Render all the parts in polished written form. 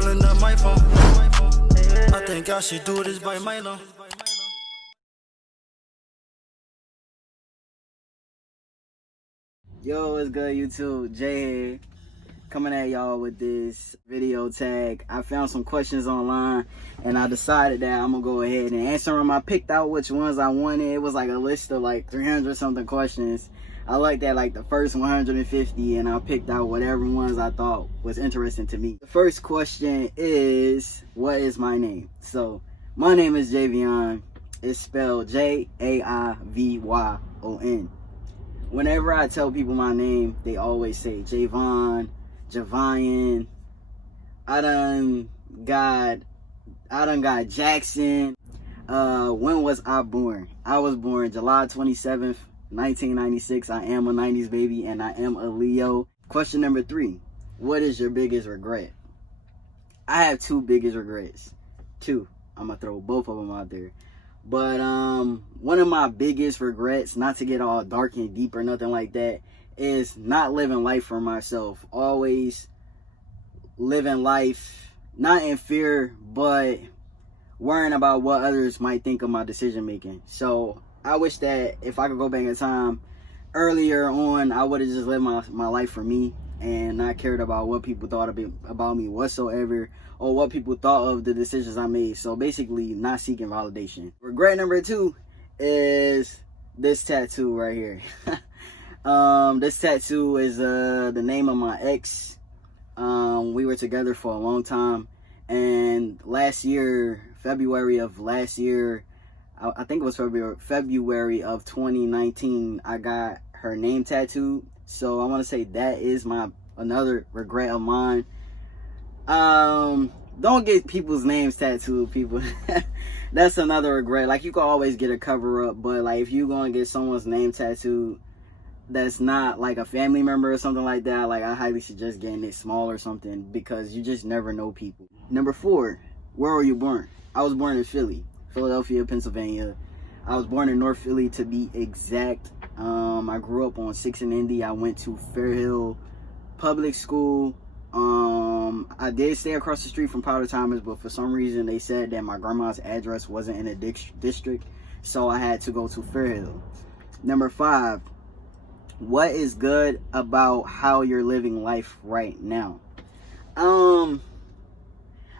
calling up my phone. I think I should do this by my law. Yo, what's good, YouTube? Jay here, coming at y'all with this video tag. I found some questions online and I decided that I'm gonna go ahead and answer them. I picked out which ones I wanted. It was like a list of like 300 something questions. I looked at like the first 150 and I picked out whatever ones I thought was interesting to me. The first question is, what is my name? So my name is Javion. It's spelled Jaivyyon. Whenever I tell people my name, they always say Javon, Javion. I done got Jackson. When was I born? I was born July 27th, 1996. I am a 90s baby and I am a Leo. Question number 3. What is your biggest regret? I have 2 biggest regrets. 2. I'm gonna throw both of them out there. But one of my biggest regrets, not to get all dark and deep or nothing like that, is not living life for myself. Always living life, not in fear, but worrying about what others might think of my decision making. So I wish that if I could go back in time earlier on, I would have just lived my life for me and not cared about what people thought about me whatsoever, or what people thought of the decisions I made. So basically not seeking validation. Regret number 2 is this tattoo right here. This tattoo is the name of my ex. We were together for a long time, and last year, February of last year, I think it was February of 2019, I got her name tattooed. So I want to say that is another regret of mine. Don't get people's names tattooed, people. That's another regret. Like, you can always get a cover up, but like if you gonna get someone's name tattooed that's not like a family member or something like that, like I highly suggest getting it small or something, because you just never know people. Number 4, where were you born? I was born in Philadelphia, Pennsylvania. I was born in North Philly, to be exact. I grew up on 6th and Indy. I went to Fairhill Public School. I did stay across the street from Powder Thomas, but for some reason they said that my grandma's address wasn't in a district, so I had to go to Fairhill. Number 5, what is good about how you're living life right now? I'm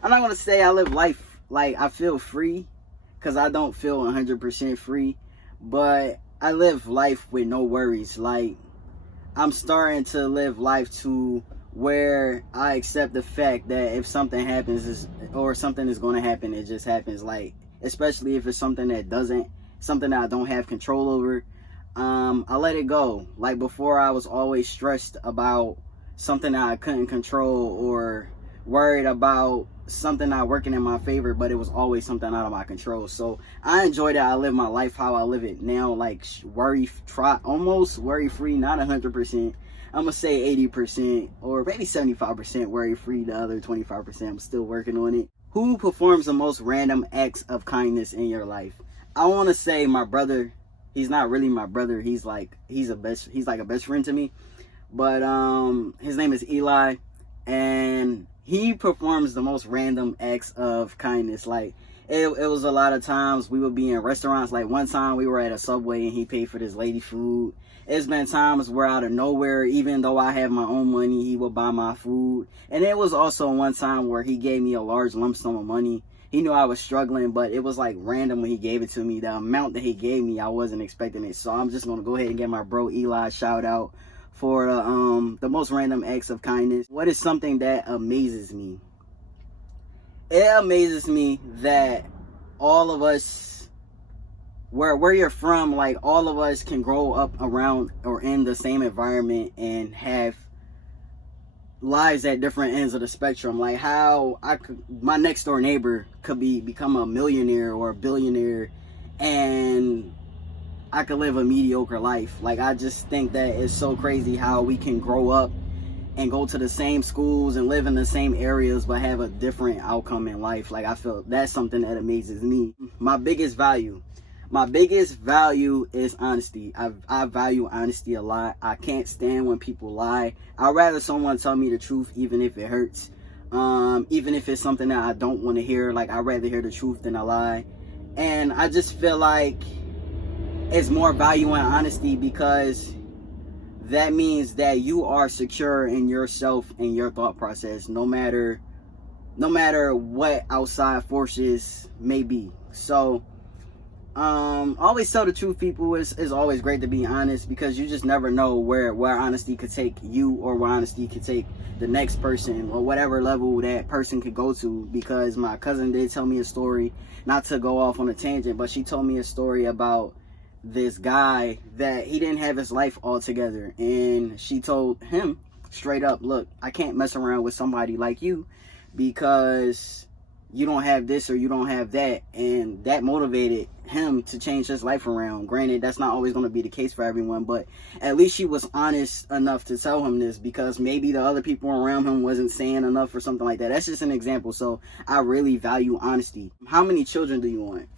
not gonna say I live life like I feel free, because I don't feel 100% free, but I live life with no worries. Like, I'm starting to live life to where I accept the fact that if something happens or something is going to happen, it just happens. Like, especially if it's something that I don't have control over, I let it go. Like, before, I was always stressed about something that I couldn't control, or worried about something not working in my favor, but it was always something out of my control. So I enjoy that I live my life how I live it now, like almost worry free, not 100%. I'm gonna say 80% or maybe 75% worry free. The other 25% I'm still working on it. Who performs the most random acts of kindness in your life? I want to say my brother. He's not really my brother. He's like a best friend to me. But his name is Eli, and he performs the most random acts of kindness. Like, it was a lot of times we would be in restaurants. Like, one time we were at a Subway and he paid for this lady food. It's been times where out of nowhere, even though I have my own money, he would buy my food. And it was also one time where he gave me a large lump sum of money. He knew I was struggling, but it was like random when he gave it to me. The amount that he gave me, I wasn't expecting it. So I'm just gonna go ahead and give my bro Eli a shout out for the most random acts of kindness. What is something that amazes me? It amazes me that all of us, where you're from, like, all of us can grow up around or in the same environment and have lives at different ends of the spectrum. Like, how my next door neighbor could become a millionaire or a billionaire, and I could live a mediocre life. Like, I just think that it's so crazy how we can grow up and go to the same schools and live in the same areas but have a different outcome in life. Like, I feel that's something that amazes me. My biggest value is honesty. I value honesty a lot. I can't stand when people lie. I'd rather someone tell me the truth even if it hurts. Even if it's something that I don't want to hear. Like, I'd rather hear the truth than a lie. And I just feel like it's more value in honesty, because that means that you are secure in yourself and your thought process, no matter what outside forces may be. So always tell the truth, people. It's always great to be honest, because you just never know where honesty could take you, or where honesty could take the next person, or whatever level that person could go to. Because my cousin did tell me a story, not to go off on a tangent, but she told me a story about this guy that he didn't have his life all together, and she told him straight up, look, I can't mess around with somebody like you, because you don't have this or you don't have that. And that motivated him to change his life around. Granted, that's not always going to be the case for everyone, but at least she was honest enough to tell him this, because maybe the other people around him wasn't saying enough or something like that. That's just an example. So I really value honesty. How many children do you want?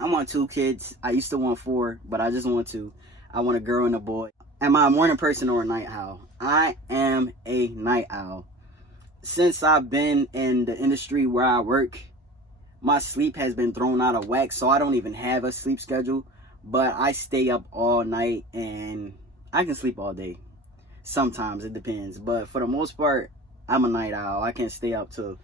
I want 2 kids. I used to want 4, but I just want 2. I want a girl and a boy. Am I a morning person or a night owl? I am a night owl. Since I've been in the industry where I work, my sleep has been thrown out of whack, so I don't even have a sleep schedule. But I stay up all night, and I can sleep all day. Sometimes, it depends. But for the most part, I'm a night owl. I can stay up till...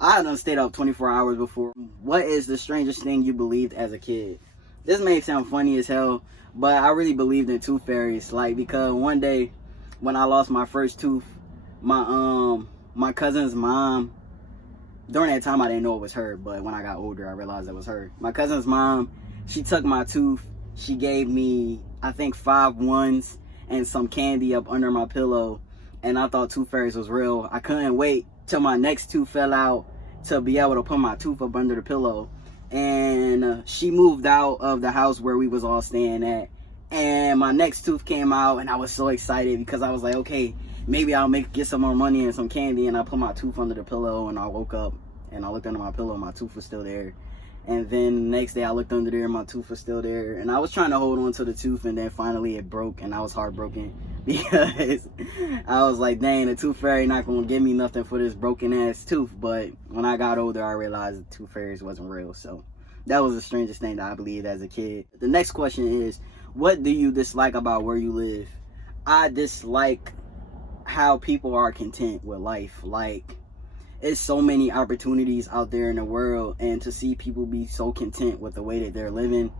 I done stayed up 24 hours before. What is the strangest thing you believed as a kid? This may sound funny as hell, but I really believed in tooth fairies. Like, because one day when I lost my first tooth, my cousin's mom, during that time I didn't know it was her, but when I got older I realized it was her. My cousin's mom, she took my tooth. She gave me, I think, 5 ones and some candy up under my pillow, and I thought tooth fairies was real. I couldn't wait till my next tooth fell out to be able to put my tooth up under the pillow. And she moved out of the house where we was all staying at, and my next tooth came out, and I was so excited, because I was like, okay, maybe I'll get some more money and some candy. And I put my tooth under the pillow, and I woke up and I looked under my pillow, my tooth was still there. And then the next day I looked under there, my tooth was still there. And I was trying to hold on to the tooth, and then finally it broke, and I was heartbroken, because I was like, dang, the tooth fairy not gonna give me nothing for this broken ass tooth. But when I got older, I realized the tooth fairies wasn't real. So that was the strangest thing that I believed as a kid. The next question is, what do you dislike about where you live? I dislike how people are content with life. Like, it's so many opportunities out there in the world, and to see people be so content with the way that they're living,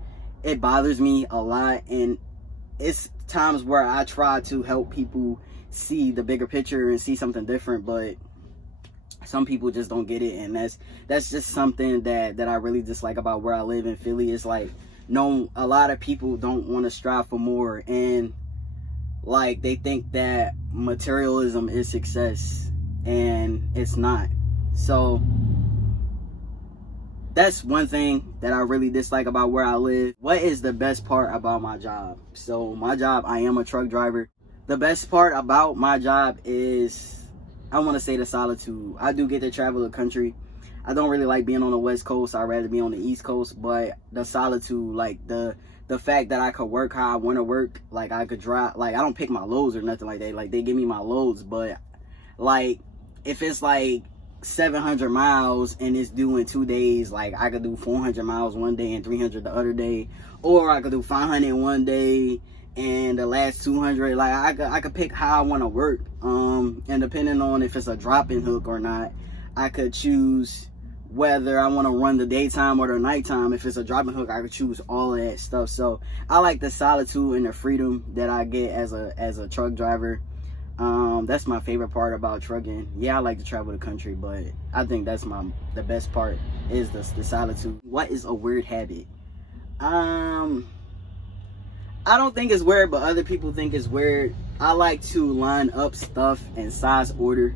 it bothers me a lot. And it's times where I try to help people see the bigger picture and see something different, but some people just don't get it. And that's just something that I really dislike about where I live in Philly. It's like, no, a lot of people don't want to strive for more, and like, they think that materialism is success, and it's not. So that's one thing that I really dislike about where I live. What is the best part about my job? So my job, I am a truck driver. The best part about my job is, I want to say, the solitude. I do get to travel the country. I don't really like being on the West Coast. I'd rather be on the East Coast. But the solitude, like the fact that I could work how I want to work, like I could drive, like I don't pick my loads or nothing like that. Like, they give me my loads, but like if it's like 700 miles and it's due in 2 days, like I could do 400 miles one day and 300 the other day, or I could do 500 one day and the last 200. Like I could pick how I want to work, and depending on if it's a drop-in hook or not, I could choose whether I want to run the daytime or the nighttime. If it's a drop-in hook, I could choose all of that stuff. So I like the solitude and the freedom that I get as a truck driver. That's my favorite part about trucking. Yeah, I like to travel the country, but I think that's the best part is the solitude. What is a weird habit? I don't think it's weird, but other people think it's weird. I like to line up stuff in size order.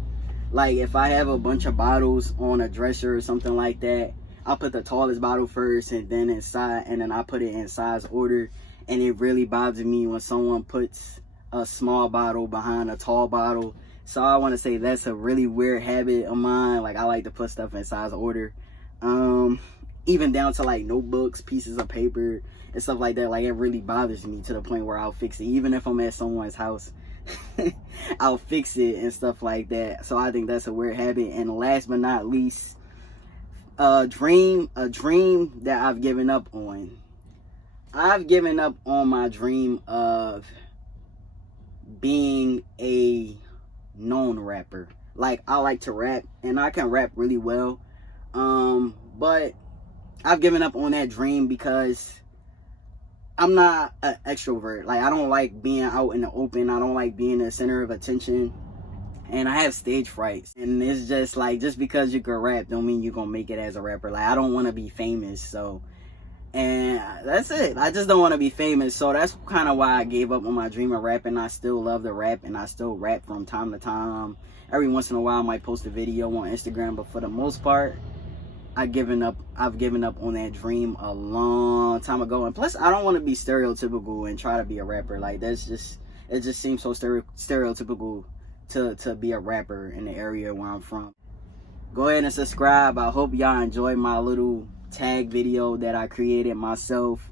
Like, if I have a bunch of bottles on a dresser or something like that, I'll put the tallest bottle first, and then I put it in size order. And it really bothers me when someone puts a small bottle behind a tall bottle. So I want to say that's a really weird habit of mine. Like, I like to put stuff in size order, even down to like notebooks, pieces of paper and stuff like that. Like, it really bothers me to the point where I'll fix it, even if I'm at someone's house. I'll fix it and stuff like that. So I think that's a weird habit. And last but not least, a dream that I've given up on. I've given up on my dream of being a known rapper. Like, I like to rap and I can rap really well. But I've given up on that dream because I'm not an extrovert. Like, I don't like being out in the open. I don't like being the center of attention. And I have stage frights. And it's just like, just because you can rap don't mean you're gonna make it as a rapper. Like, I don't want to be famous. So, and that's it. I just don't want to be famous. So that's kind of why I gave up on my dream of rapping. I still love to rap and I still rap from time to time. Every once in a while I might post a video on Instagram, but for the most part, I've given up on that dream a long time ago. And plus, I don't want to be stereotypical and try to be a rapper. Like, it just seems so stereotypical to be a rapper in the area where I'm from. Go ahead and subscribe. I hope y'all enjoyed my little tag video that I created myself.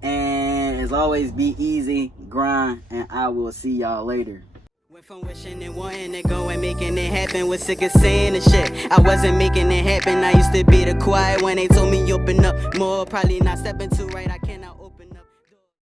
And as always, be easy, grind, and I will see y'all later. Went from wishing and wanting to go and making it happen. Was sick of saying the shit. I wasn't making it happen. I used to be the quiet when they told me open up more. Probably not stepping too right.